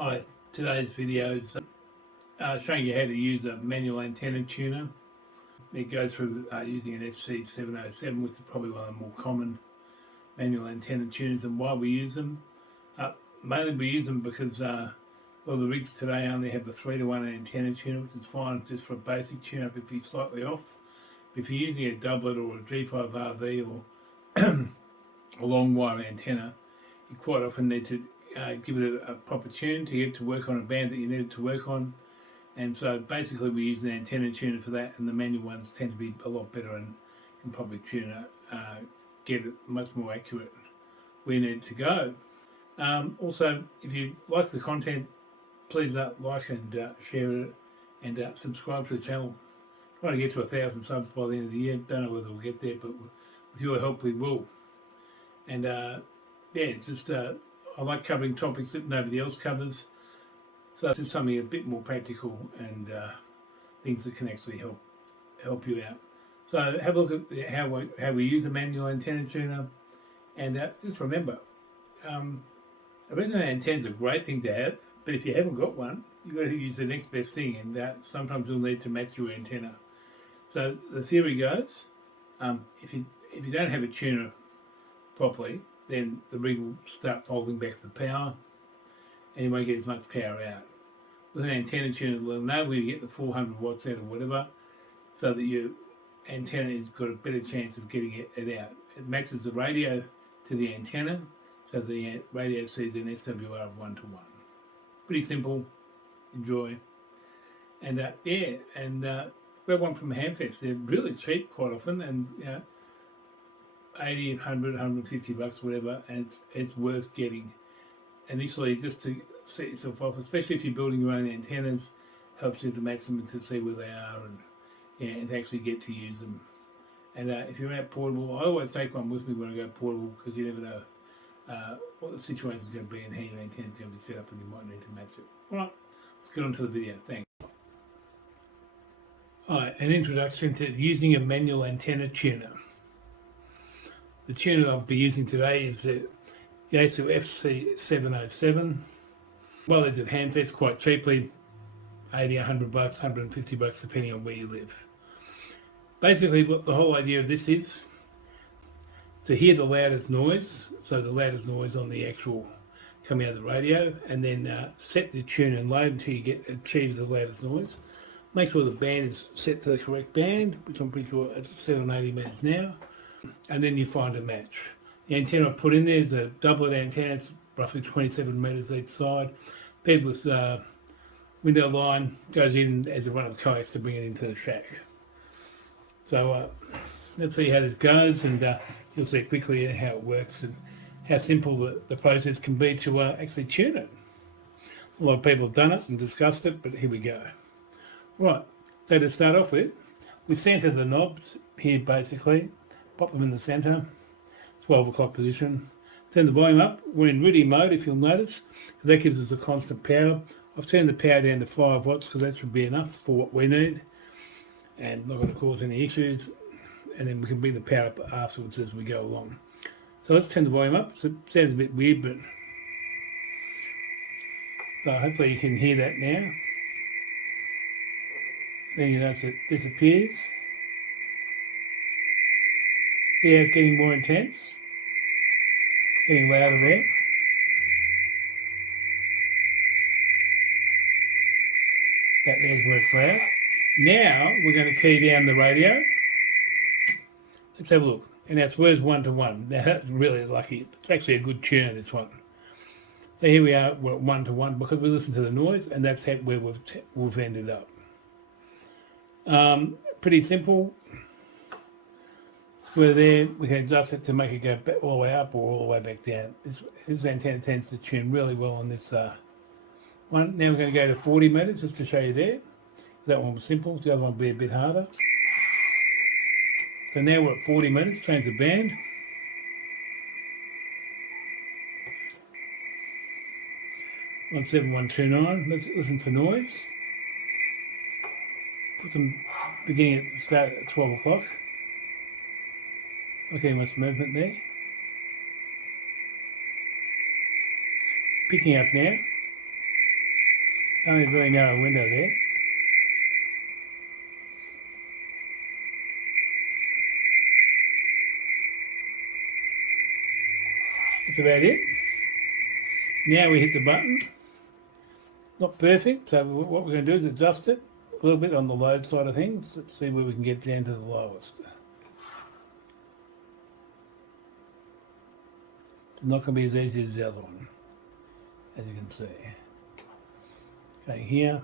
Hi, today's video is showing you how to use a manual antenna tuner. It goes through using an FC707, which is probably one of the more common manual antenna tuners, and why we use them. Mainly we use them because the rigs today only have a 3-to-1 antenna tuner, which is fine just for a basic tune-up if you're slightly off. If you're using a doublet or a G5RV or a long wire antenna, you quite often need to give it a proper tune to get to work on a band that you need it to work on. And so basically we use an antenna tuner for that, and the manual ones tend to be a lot better and can probably tune it, get it much more accurate where you need to go. Also, if you like the content, please like and share it, and subscribe to the channel. Trying to get to 1,000 subs by the end of the year. Don't know whether we'll get there, but with your help we will. And I like covering topics that nobody else covers. So it's just something a bit more practical and things that can actually help you out. So have a look at how we use a manual antenna tuner, and just remember, a resonant antenna is a great thing to have, but if you haven't got one, you've got to use the next best thing, and sometimes you'll need to match your antenna. So the theory goes, if you don't have a tuner properly, then the rig will start holding back the power, and you won't get as much power out. With an antenna tuner, we'll know where to get the 400 watts out or whatever, so that your antenna has got a better chance of getting it out. It matches the radio to the antenna, so the radio sees an SWR of 1-to-1. Pretty simple. Enjoy. And grab one from Handfest. They're really cheap quite often, and 80, 100, 150 bucks, whatever, and it's worth getting. Initially, just to set yourself off, especially if you're building your own antennas, helps you to maximum to see where they are and to actually get to use them. And if you're out portable, I always take one with me when I go portable, because you never know what the situation is going to be and how your antenna is going to be set up, and you might need to match it. All right, let's get on to the video. Thanks. Alright, an introduction to using a manual antenna tuner. The tuner I'll be using today is the Yaesu FC707. Well, it's at Handfest quite cheaply, 80, 100 bucks, 150 bucks, depending on where you live. Basically, what the whole idea of this is to hear the loudest noise, so the loudest noise on the actual coming out of the radio, and then set the tune and load until you achieve the loudest noise. Make sure the band is set to the correct band, which I'm pretty sure it's 780 metres now, and then you find a match. The antenna I put in there is a doublet antenna. It's roughly 27 metres each side. Paired with window line, goes in as a run of coax to bring it into the shack. So let's see how this goes, and you'll see quickly how it works and how simple the process can be to actually tune it. A lot of people have done it and discussed it, but here we go. Right, so to start off with, we centre the knobs here basically, pop them in the centre, 12 o'clock position. Turn the volume up. We're in RIDDI mode, if you'll notice, because that gives us a constant power. I've turned the power down to 5 watts because that should be enough for what we need and not going to cause any issues. And then we can bring the power up afterwards as we go along. So let's turn the volume up. So it sounds a bit weird, but so hopefully you can hear that now. Then you notice it disappears. See how it's getting more intense? Getting louder there. There's where it's loud. Now we're going to key down the radio. Let's have a look. And that's where's 1-to-1. Now that's really lucky. It's actually a good tuner, this one. So here we are, we're at 1-to-1 because we listen to the noise, and that's where we've ended up. Pretty simple. We're there, we can adjust it to make it go all the way up or all the way back down. This antenna tends to tune really well on this one. Now we're going to go to 40 metres just to show you there. That one was simple, the other one will be a bit harder. So now we're at 40 metres, change the band. On 7129, let's listen for noise. Put them beginning at the start at 12 o'clock. Okay, much movement there. Picking up now. Only a very narrow window there. That's about it. Now we hit the button. Not perfect, so what we're going to do is adjust it a little bit on the load side of things. Let's see where we can get down to the lowest. It's not going to be as easy as the other one, as you can see. Okay, here.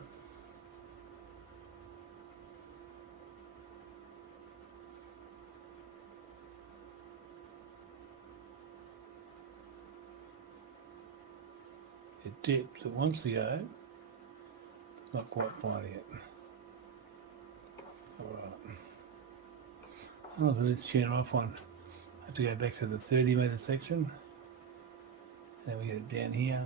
It dips, it wants to go. It's not quite finding it. Alright. I'll put this tune off on. I have to go back to the 30 metre section. Then we get it down here.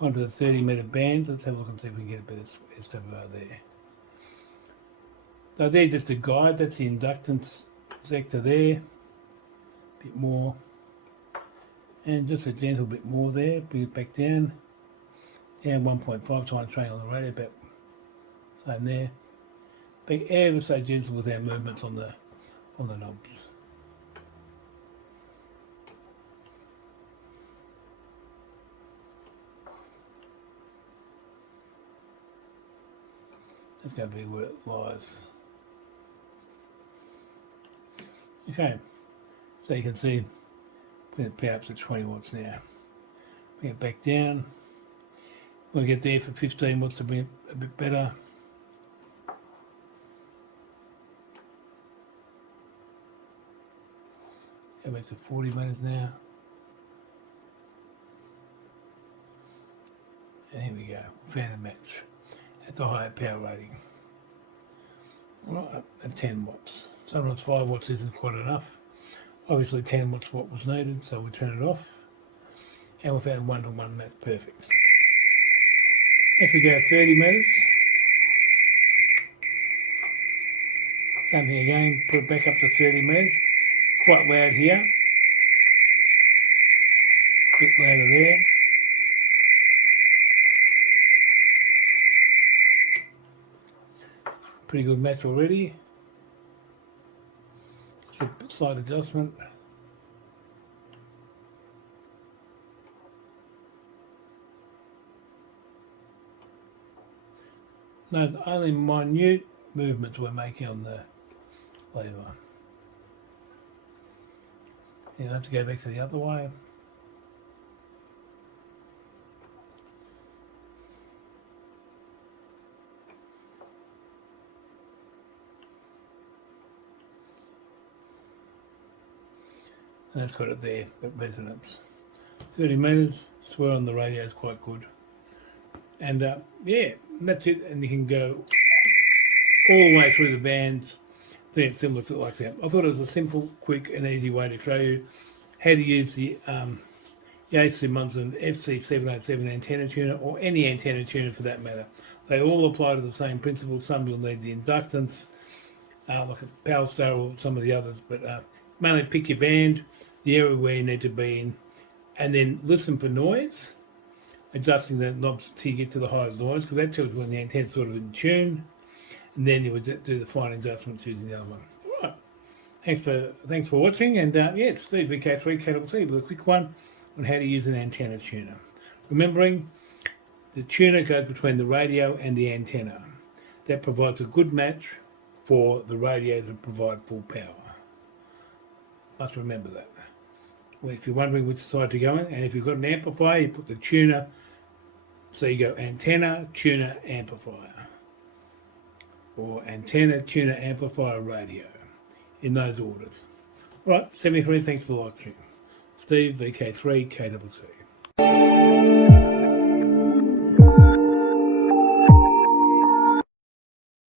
Onto the 30 metre band. Let's have a look and see if we can get a bit of stuff out there. So there's just a guide. That's the inductance sector there. A bit more. And just a gentle bit more there. Bring it back down. Down 1.5 times train on the radio. About same there. Being ever so gentle with our movements on the knobs. That's going to be where it lies. Okay, so you can see, put the power up to 20 watts now. Bring it back down. We'll get there for 15 watts to bring it a bit better. Go back to 40 metres now. And here we go, found a match at the higher power rating. Right, at 10 watts. Sometimes 5 watts isn't quite enough. Obviously 10 watts what was needed, so we turn it off. And we found 1-to-1, that's perfect. If we go 30 metres, same thing again, put it back up to 30 metres. Quite loud here. A bit louder there. Pretty good match already. Just a slight adjustment. No, only minute movements we're making on the lever. You have to go back to the other way. And that's got it there, at resonance. 30 metres, swear on the radio is quite good. And yeah, that's it. And you can go all the way through the bands, doing it similar to like that. I thought it was a simple, quick and easy way to show you how to use the Yaesu Munson FC707 antenna tuner, or any antenna tuner for that matter. They all apply to the same principle. Some will need the inductance, like a Power Star or some of the others, but mainly pick your band, the area where you need to be in, and then listen for noise, adjusting the knobs till you get to the highest noise, because that tells you when the antenna's sort of in tune, and then you would do the fine adjustments using the other one. All right, thanks for watching, and yeah, it's Steve VK3 KCC with a quick one on how to use an antenna tuner. Remembering, the tuner goes between the radio and the antenna. That provides a good match for the radio to provide full power. Must remember that. Well, if you're wondering which side to go in, and if you've got an amplifier, you put the tuner, so you go antenna, tuner, amplifier, or antenna, tuner, amplifier, radio, in those orders. All right, 73, thanks for watching. Steve, VK3, KCC.